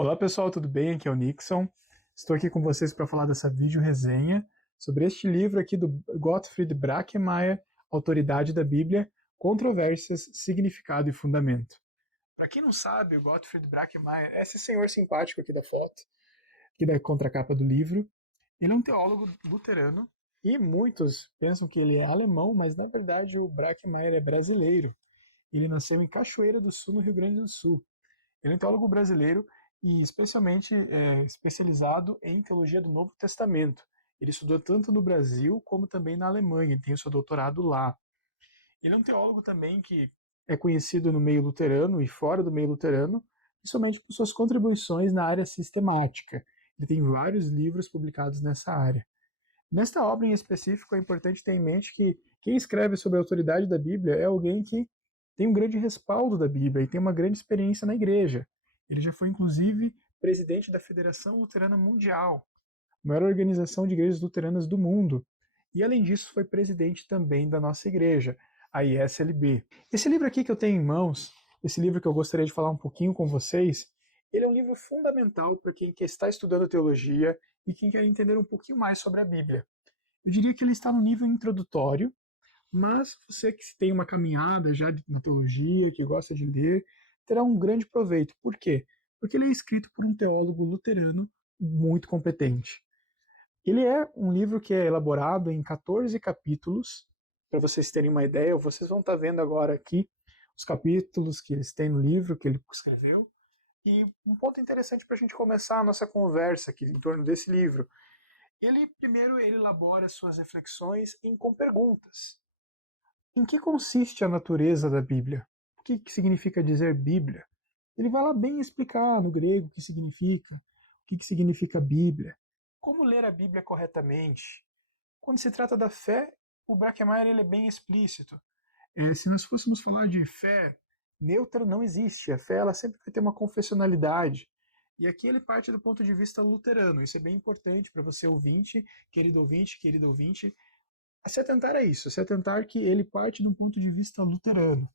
Olá pessoal, tudo bem? Aqui é o Nixon. Estou aqui com vocês para falar dessa vídeo resenha sobre este livro aqui do Gottfried Brackemeier, Autoridade da Bíblia, Controvérsias, Significado e Fundamento. Para quem não sabe, o Gottfried Brackemeier é esse senhor simpático aqui da foto, aqui da contracapa do livro. Ele é um teólogo luterano e muitos pensam que ele é alemão, mas na verdade o Brackemeier é brasileiro. Ele nasceu em Cachoeira do Sul, no Rio Grande do Sul. Ele é um teólogo brasileiro e especialmente especializado em teologia do Novo Testamento. Ele estudou tanto no Brasil como também na Alemanha, ele tem o seu doutorado lá. Ele é um teólogo também que é conhecido no meio luterano e fora do meio luterano, principalmente por suas contribuições na área sistemática. Ele tem vários livros publicados nessa área. Nesta obra em específico, é importante ter em mente que quem escreve sobre a autoridade da Bíblia é alguém que tem um grande respaldo da Bíblia e tem uma grande experiência na igreja. Ele já foi, inclusive, presidente da Federação Luterana Mundial, a maior organização de igrejas luteranas do mundo. E, além disso, foi presidente também da nossa igreja, a ISLB. Esse livro aqui que eu tenho em mãos, esse livro que eu gostaria de falar um pouquinho com vocês, ele é um livro fundamental para quem está estudando teologia e quem quer entender um pouquinho mais sobre a Bíblia. Eu diria que ele está no nível introdutório, mas você que tem uma caminhada já na teologia, que gosta de ler, terá um grande proveito. Por quê? Porque ele é escrito por um teólogo luterano muito competente. Ele é um livro que é elaborado em 14 capítulos, para vocês terem uma ideia, vocês vão estar vendo agora aqui os capítulos que eles têm no livro que ele escreveu. E um ponto interessante para a gente começar a nossa conversa aqui em torno desse livro. Primeiro ele elabora suas reflexões com perguntas. Em que consiste a natureza da Bíblia? O que significa dizer Bíblia? Ele vai lá bem explicar no grego o que significa, o que significa Bíblia, como ler a Bíblia corretamente. Quando se trata da fé, o Brackemeier ele é bem explícito. Se nós fôssemos falar de fé neutra, não existe. A fé ela sempre vai ter uma confessionalidade. E aqui ele parte do ponto de vista luterano. Isso é bem importante para você ouvinte, querido ouvinte, a se atentar a isso, a se atentar que ele parte de um ponto de vista luterano.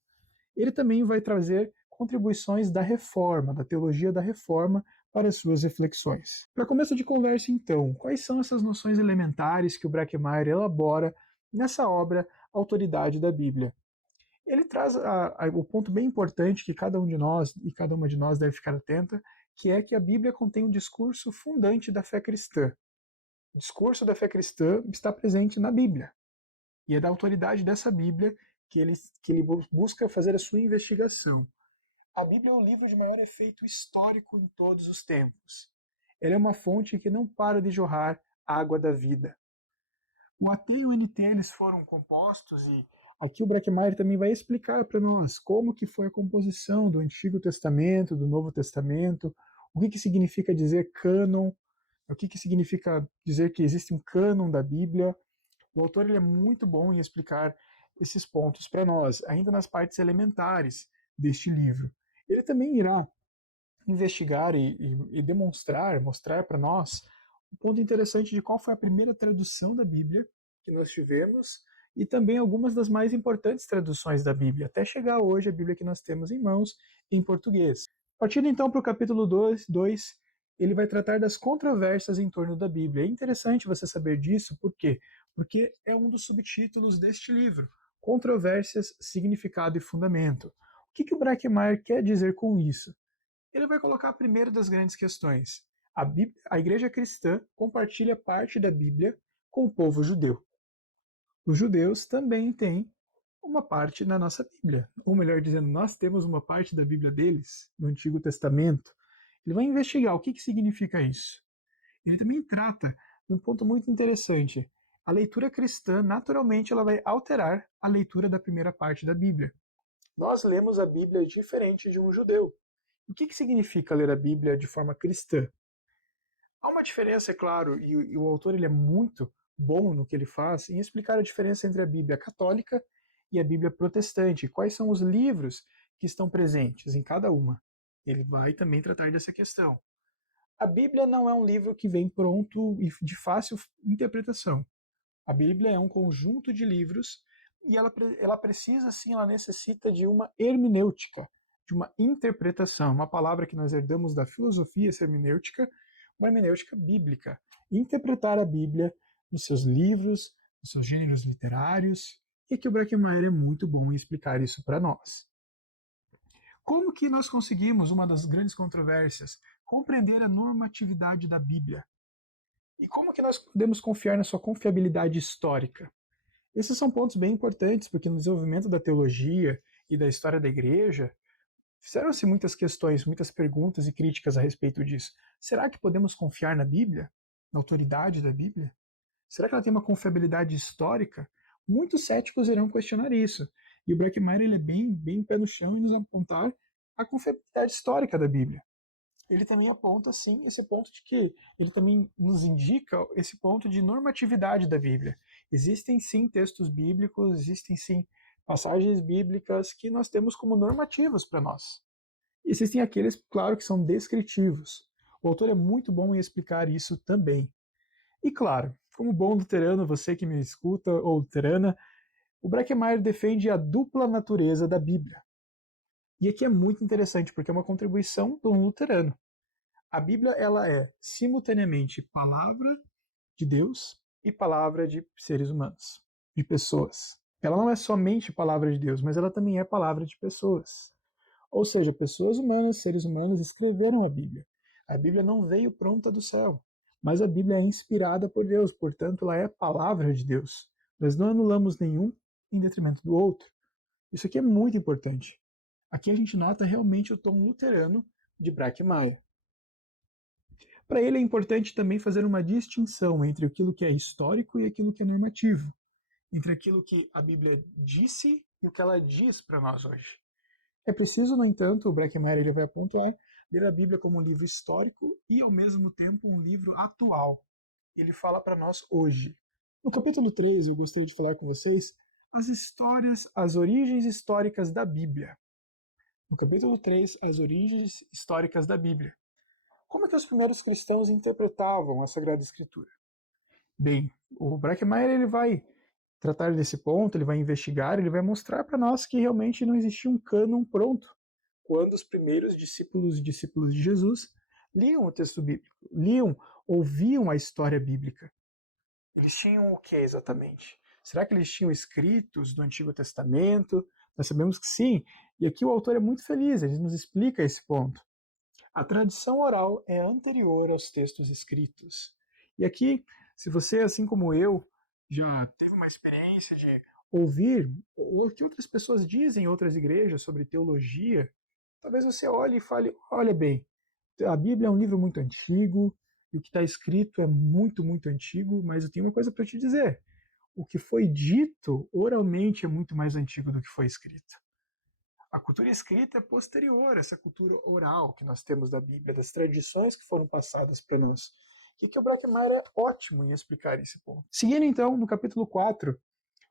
Ele também vai trazer contribuições da reforma, da teologia da reforma, para as suas reflexões. Para começo de conversa, então, quais são essas noções elementares que o Brackemeier elabora nessa obra Autoridade da Bíblia? Ele traz o ponto bem importante que cada um de nós e cada uma de nós deve ficar atenta, que é que a Bíblia contém um discurso fundante da fé cristã. O discurso da fé cristã está presente na Bíblia. E é da autoridade dessa Bíblia que ele busca fazer a sua investigação. A Bíblia é o livro de maior efeito histórico em todos os tempos. Ela é uma fonte que não para de jorrar água da vida. O AT e o NT eles foram compostos e aqui o Brackemeier também vai explicar para nós como que foi a composição do Antigo Testamento, do Novo Testamento, o que significa dizer cânon, o que significa dizer que existe um cânon da Bíblia. O autor ele é muito bom em explicar esses pontos para nós, ainda nas partes elementares deste livro. Ele também irá investigar e demonstrar, mostrar para nós um ponto interessante de qual foi a primeira tradução da Bíblia que nós tivemos e também algumas das mais importantes traduções da Bíblia, até chegar hoje a Bíblia que nós temos em mãos em português. Partindo então para o capítulo 2, ele vai tratar das controvérsias em torno da Bíblia. É interessante você saber disso, por quê? Porque é um dos subtítulos deste livro, Controvérsias, Significado e Fundamento. O que o Brackemeier quer dizer com isso? Ele vai colocar a primeira das grandes questões. A igreja cristã compartilha parte da Bíblia com o povo judeu. Os judeus também têm uma parte na nossa Bíblia. Ou melhor dizendo, nós temos uma parte da Bíblia deles, no Antigo Testamento. Ele vai investigar o que significa isso. Ele também trata um ponto muito interessante. A leitura cristã, naturalmente, ela vai alterar a leitura da primeira parte da Bíblia. Nós lemos a Bíblia diferente de um judeu. O que significa ler a Bíblia de forma cristã? Há uma diferença, é claro, e o autor ele é muito bom no que ele faz, em explicar a diferença entre a Bíblia católica e a Bíblia protestante. Quais são os livros que estão presentes em cada uma? Ele vai também tratar dessa questão. A Bíblia não é um livro que vem pronto e de fácil interpretação. A Bíblia é um conjunto de livros e ela precisa, sim, ela necessita de uma hermenêutica, de uma interpretação, uma palavra que nós herdamos da filosofia semântica, uma hermenêutica bíblica. Interpretar a Bíblia nos seus livros, nos seus gêneros literários, e aqui o Brackmeyer é muito bom em explicar isso para nós. Como que nós conseguimos, uma das grandes controvérsias, compreender a normatividade da Bíblia? E como que nós podemos confiar na sua confiabilidade histórica? Esses são pontos bem importantes, porque no desenvolvimento da teologia e da história da igreja, fizeram-se muitas questões, muitas perguntas e críticas a respeito disso. Será que podemos confiar na Bíblia? Na autoridade da Bíblia? Será que ela tem uma confiabilidade histórica? Muitos céticos irão questionar isso. E o Brackmeyer ele é bem pé no chão em nos apontar a confiabilidade histórica da Bíblia. Ele também aponta, sim, esse ponto de que ele também nos indica esse ponto de normatividade da Bíblia. Existem, sim, textos bíblicos, existem, sim, passagens bíblicas que nós temos como normativas para nós. Existem aqueles, claro, que são descritivos. O autor é muito bom em explicar isso também. E claro, como bom luterano, você que me escuta, ou luterana, o Brackmeyer defende a dupla natureza da Bíblia. E aqui é muito interessante, porque é uma contribuição para um luterano. A Bíblia ela é simultaneamente palavra de Deus e palavra de seres humanos, de pessoas. Ela não é somente palavra de Deus, mas ela também é palavra de pessoas. Ou seja, pessoas humanas, seres humanos escreveram a Bíblia. A Bíblia não veio pronta do céu, mas a Bíblia é inspirada por Deus, portanto, ela é a palavra de Deus. Nós não anulamos nenhum em detrimento do outro. Isso aqui é muito importante. Aqui a gente nota realmente o tom luterano de Brackmeyer. Para ele é importante também fazer uma distinção entre aquilo que é histórico e aquilo que é normativo, entre aquilo que a Bíblia disse e o que ela diz para nós hoje. É preciso, no entanto, o Brackmeyer ele vai pontuar, ler a Bíblia como um livro histórico e, ao mesmo tempo, um livro atual. Ele fala para nós hoje. No capítulo 3, eu gostaria de falar com vocês as histórias, as origens históricas da Bíblia. No capítulo 3, as origens históricas da Bíblia. Como é que os primeiros cristãos interpretavam a Sagrada Escritura? Bem, o Brackmeyer ele vai tratar desse ponto, ele vai investigar, ele vai mostrar para nós que realmente não existia um cânon pronto. Quando os primeiros discípulos e discípulos de Jesus liam o texto bíblico, liam, ouviam a história bíblica. Eles tinham o que exatamente? Será que eles tinham escritos do Antigo Testamento? Nós sabemos que sim, e aqui o autor é muito feliz, ele nos explica esse ponto. A tradição oral é anterior aos textos escritos. E aqui, se você, assim como eu, já teve uma experiência de ouvir o que outras pessoas dizem em outras igrejas sobre teologia, talvez você olhe e fale: olha bem, a Bíblia é um livro muito antigo, e o que está escrito é muito antigo, mas eu tenho uma coisa para te dizer. O que foi dito oralmente é muito mais antigo do que foi escrito. A cultura escrita é posterior a essa cultura oral que nós temos da Bíblia, das tradições que foram passadas para nós. E que o Brackmeyer é ótimo em explicar esse ponto. Seguindo então, no capítulo 4,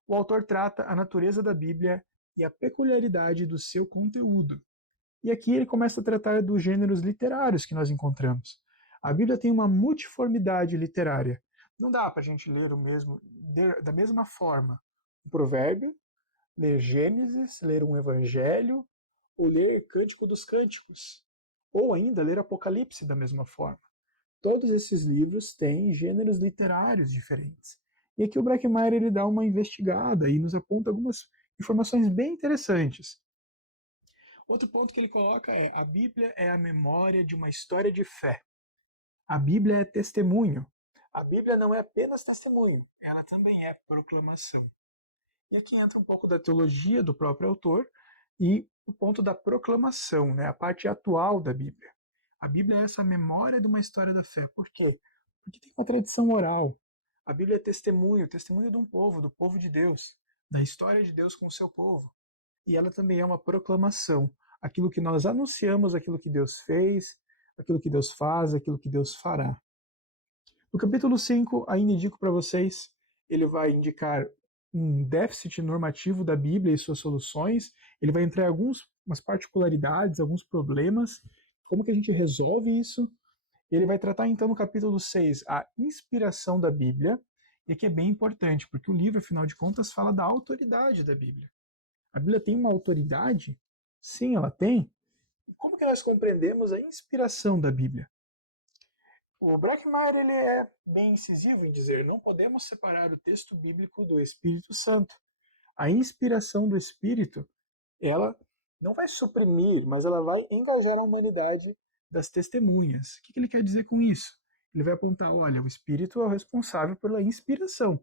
o autor trata a natureza da Bíblia e a peculiaridade do seu conteúdo. E aqui ele começa a tratar dos gêneros literários que nós encontramos. A Bíblia tem uma multiformidade literária. Não dá para a gente ler da mesma forma um provérbio, ler Gênesis, ler um Evangelho, ou ler Cântico dos Cânticos, ou ainda ler Apocalipse da mesma forma. Todos esses livros têm gêneros literários diferentes. E aqui o Brackmeyer ele dá uma investigada e nos aponta algumas informações bem interessantes. Outro ponto que ele coloca é: a Bíblia é a memória de uma história de fé. A Bíblia é testemunho. A Bíblia não é apenas testemunho, ela também é proclamação. E aqui entra um pouco da teologia do próprio autor e o ponto da proclamação, né, a parte atual da Bíblia. A Bíblia é essa memória de uma história da fé. Por quê? Porque tem uma tradição oral. A Bíblia é testemunho, testemunho de um povo, do povo de Deus, da história de Deus com o seu povo. E ela também é uma proclamação, aquilo que nós anunciamos, aquilo que Deus fez, aquilo que Deus faz, aquilo que Deus fará. No capítulo 5, ainda indico para vocês, ele vai indicar um déficit normativo da Bíblia e suas soluções, ele vai entrar em algumas particularidades, alguns problemas, como que a gente resolve isso. Ele vai tratar então no capítulo 6 a inspiração da Bíblia, e que é bem importante, porque o livro, afinal de contas, fala da autoridade da Bíblia. A Bíblia tem uma autoridade? Sim, ela tem, E como que nós compreendemos a inspiração da Bíblia? O Brockmeier ele é bem incisivo em dizer: não podemos separar o texto bíblico do Espírito Santo. A inspiração do Espírito, ela não vai suprimir, mas ela vai engajar a humanidade das testemunhas. O que ele quer dizer com isso? Ele vai apontar: olha, o Espírito é o responsável pela inspiração.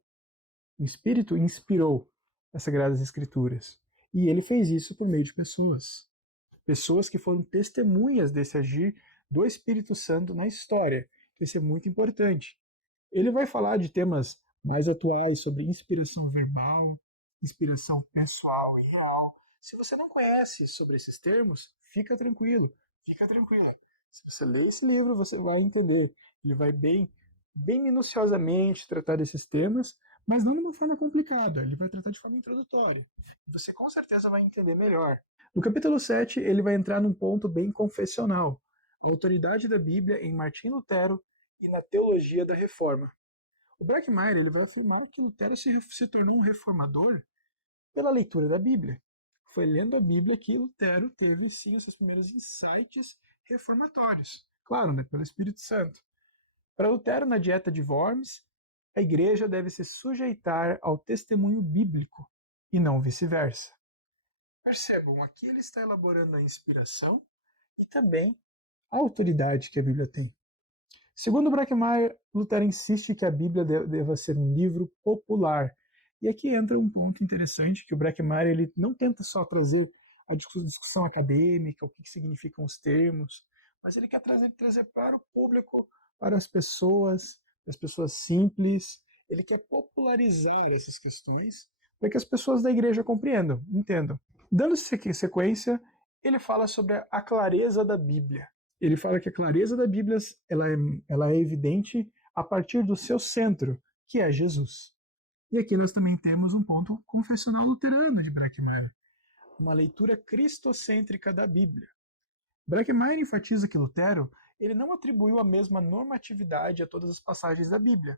O Espírito inspirou as Sagradas Escrituras. E ele fez isso por meio de pessoas. Pessoas que foram testemunhas desse agir do Espírito Santo na história. Isso é muito importante. Ele vai falar de temas mais atuais sobre inspiração verbal, inspiração pessoal e real. Se você não conhece sobre esses termos, fica tranquilo, fica tranquila. Se você ler esse livro, você vai entender. Ele vai bem minuciosamente tratar desses temas, mas não de uma forma complicada. Ele vai tratar de forma introdutória. E você com certeza vai entender melhor. No capítulo 7, ele vai entrar num ponto bem confessional. A autoridade da Bíblia em Martim Lutero e na teologia da reforma. O Brockmeier ele vai afirmar que Lutero se tornou um reformador pela leitura da Bíblia. Foi lendo a Bíblia que Lutero teve, sim, os seus primeiros insights reformatórios. Claro, né, pelo Espírito Santo. Para Lutero, na dieta de Worms, a igreja deve se sujeitar ao testemunho bíblico e não vice-versa. Percebam, aqui ele está elaborando a inspiração e também a autoridade que a Bíblia tem. Segundo Brockmeier, Lutero insiste que a Bíblia deva ser um livro popular. E aqui entra um ponto interessante, que o Brockmeier ele não tenta só trazer a discussão acadêmica, o que significam os termos, mas ele quer trazer para o público, para as pessoas simples. Ele quer popularizar essas questões para que as pessoas da igreja compreendam, entendam. Dando sequência, ele fala sobre a clareza da Bíblia. Ele fala que a clareza da Bíblia ela é evidente a partir do seu centro, que é Jesus. E aqui nós também temos um ponto confessional luterano de Brockmeier, uma leitura cristocêntrica da Bíblia. Brockmeier enfatiza que Lutero ele não atribuiu a mesma normatividade a todas as passagens da Bíblia.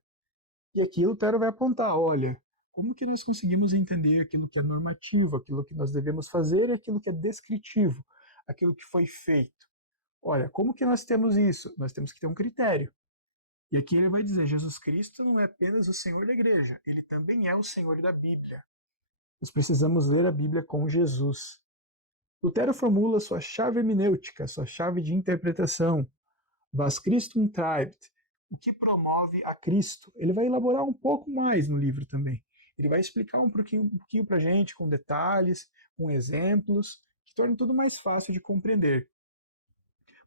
E aqui Lutero vai apontar, olha, como que nós conseguimos entender aquilo que é normativo, aquilo que nós devemos fazer e aquilo que é descritivo, aquilo que foi feito. Olha, como que nós temos isso? Nós temos que ter um critério. E aqui ele vai dizer, Jesus Cristo não é apenas o Senhor da igreja, ele também é o Senhor da Bíblia. Nós precisamos ler a Bíblia com Jesus. Lutero formula sua chave hermenêutica, sua chave de interpretação, Was Christum treibt, o que promove a Cristo. Ele vai elaborar um pouco mais no livro também. Ele vai explicar um pouquinho para a gente, com detalhes, com exemplos, que torna tudo mais fácil de compreender.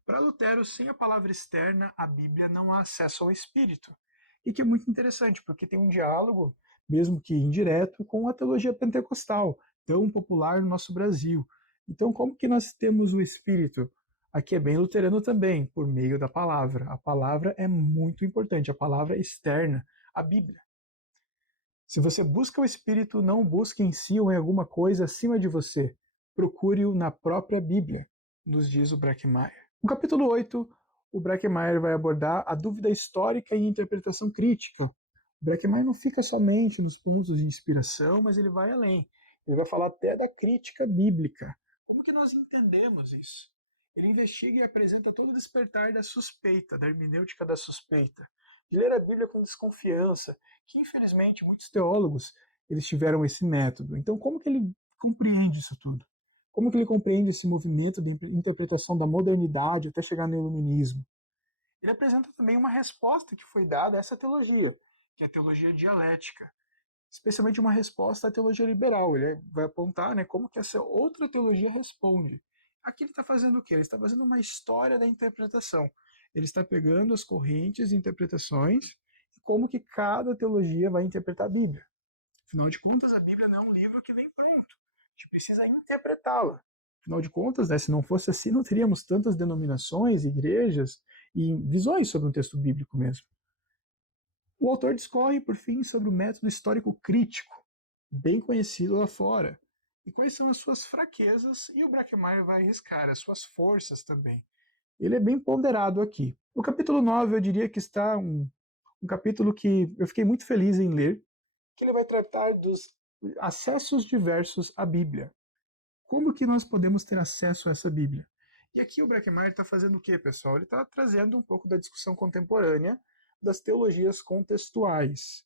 Para Lutero, sem a palavra externa, a Bíblia não há acesso ao Espírito. E que é muito interessante, porque tem um diálogo, mesmo que indireto, com a teologia pentecostal, tão popular no nosso Brasil. Então, como que nós temos o Espírito? Aqui é bem luterano também, por meio da palavra. A palavra é muito importante, a palavra externa, a Bíblia. Se você busca o Espírito, não o busque em si ou em alguma coisa acima de você. Procure-o na própria Bíblia, nos diz o Brockmeier. No capítulo 8, o Brockmeier vai abordar a dúvida histórica e interpretação crítica. O Brockmeier não fica somente nos pontos de inspiração, mas ele vai além. Ele vai falar até da crítica bíblica. Como que nós entendemos isso? Ele investiga e apresenta todo o despertar da suspeita, da hermenêutica da suspeita, de ler a Bíblia com desconfiança, que infelizmente muitos teólogos eles tiveram esse método. Então, como que ele compreende isso tudo? Como que ele compreende esse movimento de interpretação da modernidade até chegar no iluminismo? Ele apresenta também uma resposta que foi dada a essa teologia, que é a teologia dialética, especialmente uma resposta à teologia liberal. Ele vai apontar, né, como que essa outra teologia responde. Aqui ele está fazendo o quê? Ele está fazendo uma história da interpretação. Ele está pegando as correntes e interpretações e como que cada teologia vai interpretar a Bíblia. Afinal de contas, a Bíblia não é um livro que vem pronto. A gente precisa interpretá-la. Afinal de contas, né, se não fosse assim, não teríamos tantas denominações, igrejas e visões sobre um texto bíblico mesmo. O autor discorre, por fim, sobre o método histórico crítico, bem conhecido lá fora, e quais são as suas fraquezas, e o Brockmeier vai arriscar as suas forças também. Ele é bem ponderado aqui. No capítulo 9, eu diria que está um capítulo que eu fiquei muito feliz em ler, que ele vai tratar dos acessos diversos à Bíblia. Como que nós podemos ter acesso a essa Bíblia? E aqui o Breckenmeyer está fazendo o quê, pessoal? Ele está trazendo um pouco da discussão contemporânea das teologias contextuais.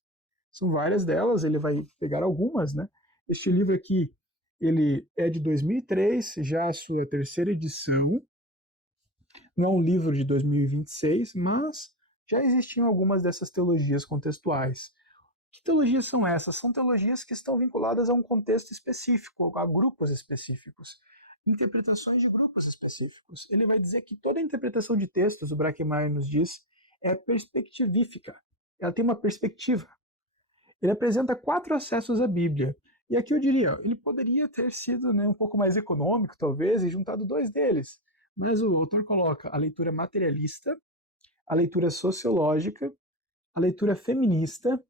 São várias delas, ele vai pegar algumas, né? Este livro aqui, ele é de 2003, já a sua terceira edição. Não é um livro de 2026, mas já existiam algumas dessas teologias contextuais. Que teologias são essas? São teologias que estão vinculadas a um contexto específico, a grupos específicos, interpretações de grupos específicos. Ele vai dizer que toda interpretação de textos, o Breckenmeyer nos diz, é perspectivífica. Ela tem uma perspectiva. Ele apresenta 4 acessos à Bíblia. E aqui eu diria, ele poderia ter sido, né, um pouco mais econômico, talvez, e juntado 2 deles. Mas o autor coloca a leitura materialista, a leitura sociológica, a leitura feminista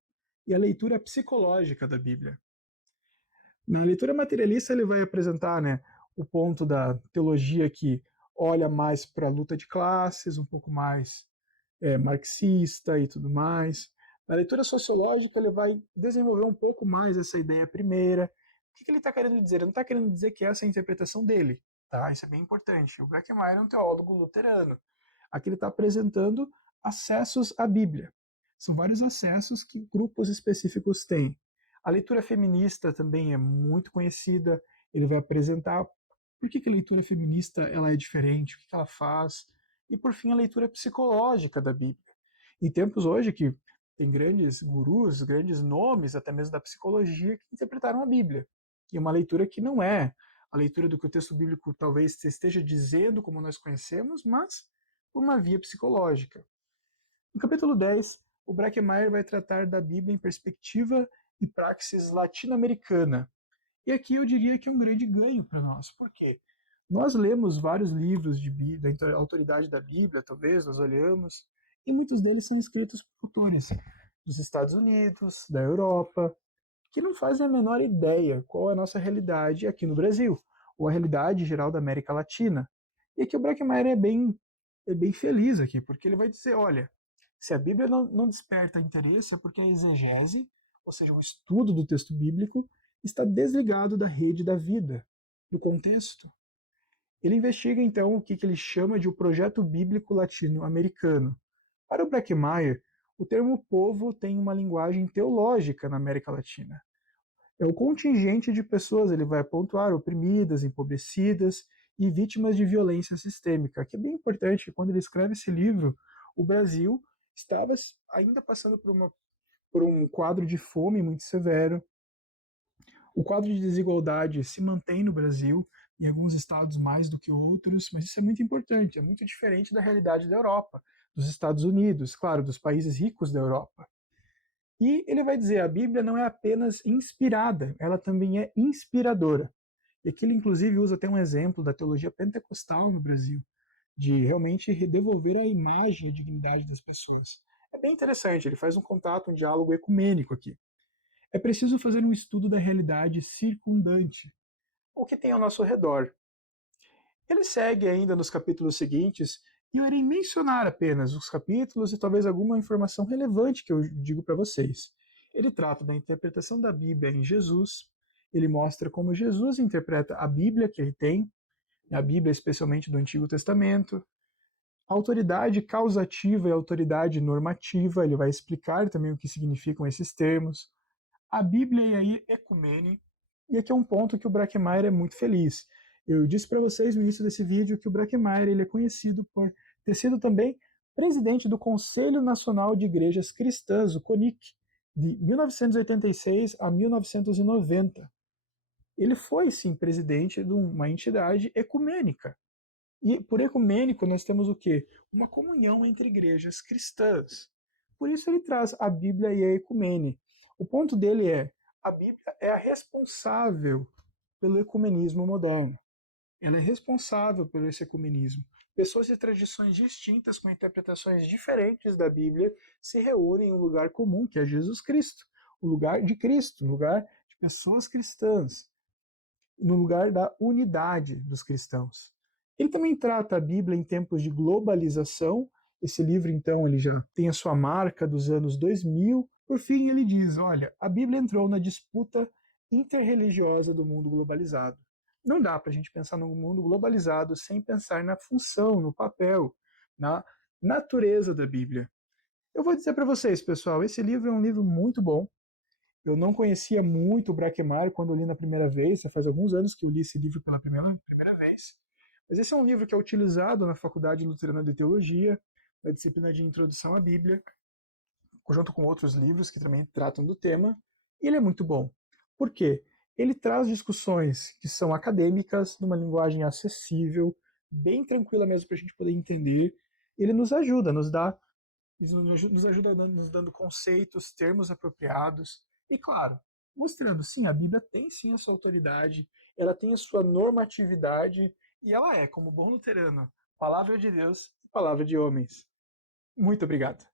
e a leitura psicológica da Bíblia. Na leitura materialista, ele vai apresentar, né, o ponto da teologia que olha mais para a luta de classes, um pouco mais marxista e tudo mais. Na leitura sociológica, ele vai desenvolver um pouco mais essa ideia primeira. O que ele está querendo dizer? Ele não está querendo dizer que essa é a interpretação dele. Tá? Isso é bem importante. O Breckenmeyer é um teólogo luterano. Aqui ele está apresentando acessos à Bíblia. São vários acessos que grupos específicos têm. A leitura feminista também é muito conhecida. Ele vai apresentar por que a leitura feminista ela é diferente, o que ela faz. E, por fim, a leitura psicológica da Bíblia. Em tempos hoje que tem grandes gurus, grandes nomes, até mesmo da psicologia, que interpretaram a Bíblia. E uma leitura que não é a leitura do que o texto bíblico talvez esteja dizendo, como nós conhecemos, mas por uma via psicológica. No capítulo 10, o Breckenmeyer vai tratar da Bíblia em perspectiva e praxis latino-americana. E aqui eu diria que é um grande ganho para nós. Por quê? Nós lemos vários livros da autoridade da Bíblia, talvez, nós olhamos, e muitos deles são escritos por autores dos Estados Unidos, da Europa, que não fazem a menor ideia qual é a nossa realidade aqui no Brasil, ou a realidade geral da América Latina. E aqui o Breckenmeyer é bem feliz aqui, porque ele vai dizer, olha, se a Bíblia não desperta interesse é porque a exegese, ou seja, o estudo do texto bíblico, está desligado da rede da vida, do contexto. Ele investiga então o que ele chama de o projeto bíblico latino-americano. Para o Breckenmeyer, o termo povo tem uma linguagem teológica na América Latina. É o contingente de pessoas, ele vai pontuar oprimidas, empobrecidas e vítimas de violência sistêmica, que é bem importante. Quando ele escreve esse livro, o Brasil estava ainda passando por um quadro de fome muito severo. O quadro de desigualdade se mantém no Brasil, em alguns estados mais do que outros, mas isso é muito importante, é muito diferente da realidade da Europa, dos Estados Unidos, claro, dos países ricos da Europa. E ele vai dizer, a Bíblia não é apenas inspirada, ela também é inspiradora. E aqui ele inclusive usa até um exemplo da teologia pentecostal no Brasil, de realmente devolver a imagem e a dignidade das pessoas. É bem interessante, ele faz um contato, um diálogo ecumênico aqui. É preciso fazer um estudo da realidade circundante, o que tem ao nosso redor. Ele segue ainda nos capítulos seguintes, e eu irei mencionar apenas os capítulos e talvez alguma informação relevante que eu digo para vocês. Ele trata da interpretação da Bíblia em Jesus, ele mostra como Jesus interpreta a Bíblia que ele tem, a Bíblia especialmente do Antigo Testamento, a autoridade causativa e a autoridade normativa, ele vai explicar também o que significam esses termos, a Bíblia e a ecumene, e aqui é um ponto que o Breckenmeyer é muito feliz. Eu disse para vocês no início desse vídeo que o Breckenmeyer ele é conhecido por ter sido também presidente do Conselho Nacional de Igrejas Cristãs, o CONIC, de 1986 a 1990. Ele foi, sim, presidente de uma entidade ecumênica. E por ecumênico nós temos o quê? Uma comunhão entre igrejas cristãs. Por isso ele traz a Bíblia e a ecumene. O ponto dele é, a Bíblia é a responsável pelo ecumenismo moderno. Ela é responsável pelo esse ecumenismo. Pessoas de tradições distintas, com interpretações diferentes da Bíblia, se reúnem em um lugar comum, que é Jesus Cristo. O lugar de Cristo, o lugar de pessoas cristãs, no lugar da unidade dos cristãos. Ele também trata a Bíblia em tempos de globalização. Esse livro, então, ele já tem a sua marca dos anos 2000. Por fim, ele diz, olha, a Bíblia entrou na disputa interreligiosa do mundo globalizado. não dá para a gente pensar num mundo globalizado sem pensar na função, no papel, na natureza da Bíblia. Eu vou dizer para vocês, pessoal, esse livro é um livro muito bom. Eu não conhecia muito o Braquemar quando eu li na primeira vez, já faz alguns anos que eu li esse livro pela primeira vez. Mas esse é um livro que é utilizado na Faculdade Luterana de Teologia, na disciplina de Introdução à Bíblia, junto com outros livros que também tratam do tema, e ele é muito bom. Por quê? Ele traz discussões que são acadêmicas, numa linguagem acessível, bem tranquila mesmo para a gente poder entender. Ele nos ajuda, nos ajuda nos dando conceitos, termos apropriados, e claro, mostrando, sim, a Bíblia tem sim a sua autoridade, ela tem a sua normatividade, e ela é, como bom luterano, palavra de Deus e palavra de homens. Muito obrigado.